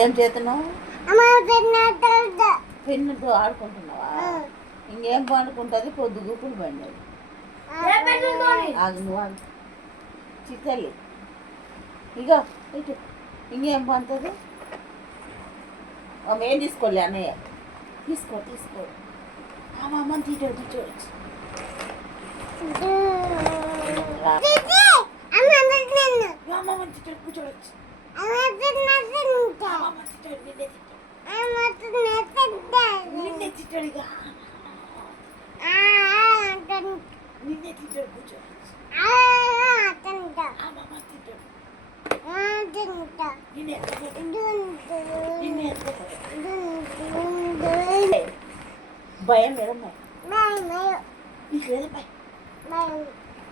ఏం చేస్తున్నావు? పెన్నుతో ఆడుకుంటున్నావా? ఇంకేం పండుకుంటుంది? పొద్దు గుప్పులు పండేది చిత్తల్లి. ఇగో ఇటు ఇంకేం పండుతుంది? ఏం తీసుకోలే అన్నయ్య. తీసుకో అమ్మని తీటాడు కూర్చోవచ్చు. అమ్మని తీటాడు కూర్చోవచ్చు. నిన్నే తిట్టాడుగా. నిన్నే తిట్టాడు కూర్చోవచ్చు. భయం లేదమ్మా. నీకు లేదా భయం?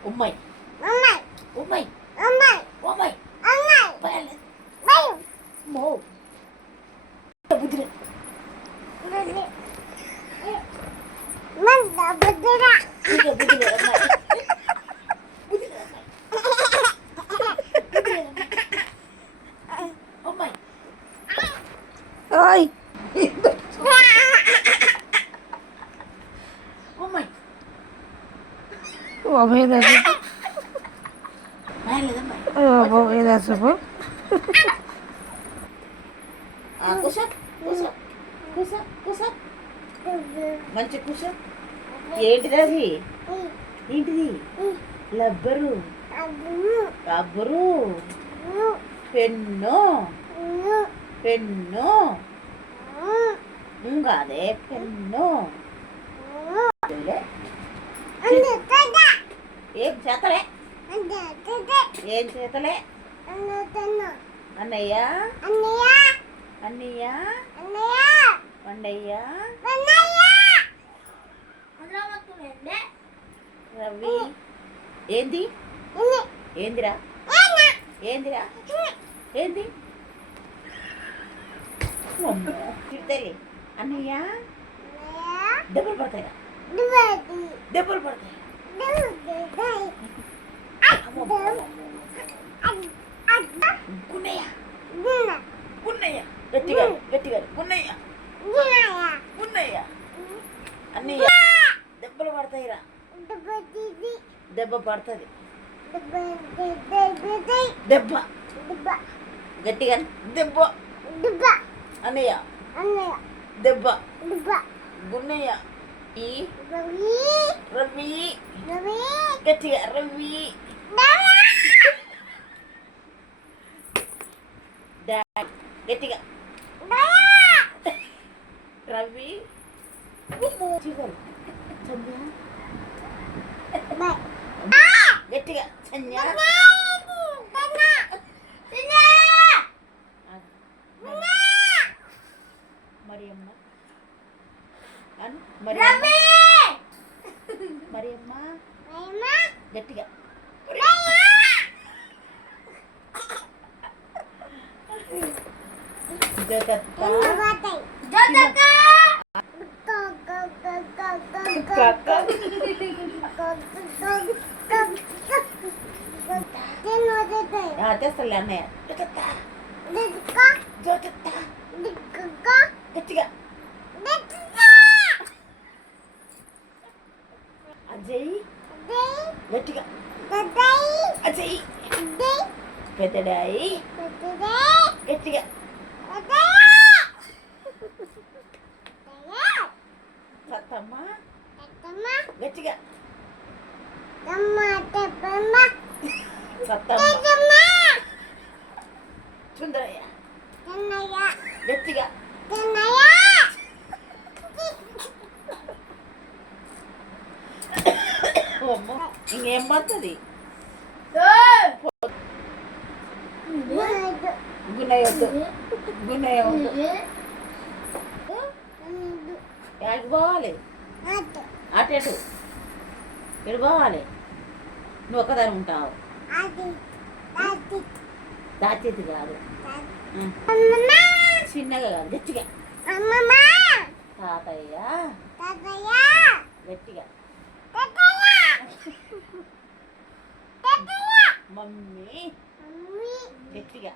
ఉమ్మాయి భయం లేదు. బుద్ధి మంచి కూర్చో. ఏంటిది అది? ఏంటిది? రబ్బరు పెన్ను ఇంకాదే పెన్ను. ఏం చేతలే? అన్నయ్య వండయ్య రవి. ఏందిరా? ఏంది? తిడతాయి అన్నయ్య. దెబ్బలు పడతాయి. గున్నయ్య గట్టిగా గున్నయ్య అన్నయ్య. దెబ్బలు పడతాయిరా. దెబ్బ పడుతుంది. దెబ్బ గట్టిగా దెబ్బ అన్నయ్య. దెబ్బ గున్నయ్య. రవి గట్టిగా రవి. గట్టిగా రవి. గట్టిగా సంధ్య. మరియమ్మ గట్టిగా. తెస్తలే అన్నయ్య. గట్టిగా అజయ్. గట్టిగా అజయ్. పెద్దడాయి. గట్టిగా సత్తమ్మ. గట్టిగా సత్తమ్మ. సుందరయ్య. గట్టిగా ఇంకేం పడుతుంది? గున్నయ్య యాడికి పోవాలి? అటు ఎటు పోవాలి? నువ్వు ఒక్కదాని ఉంటావు. దాచేది కాదు, చిన్నగా కాదు, గట్టిగా తాతయ్య. గట్టిగా మమ్మీ. గట్టిగా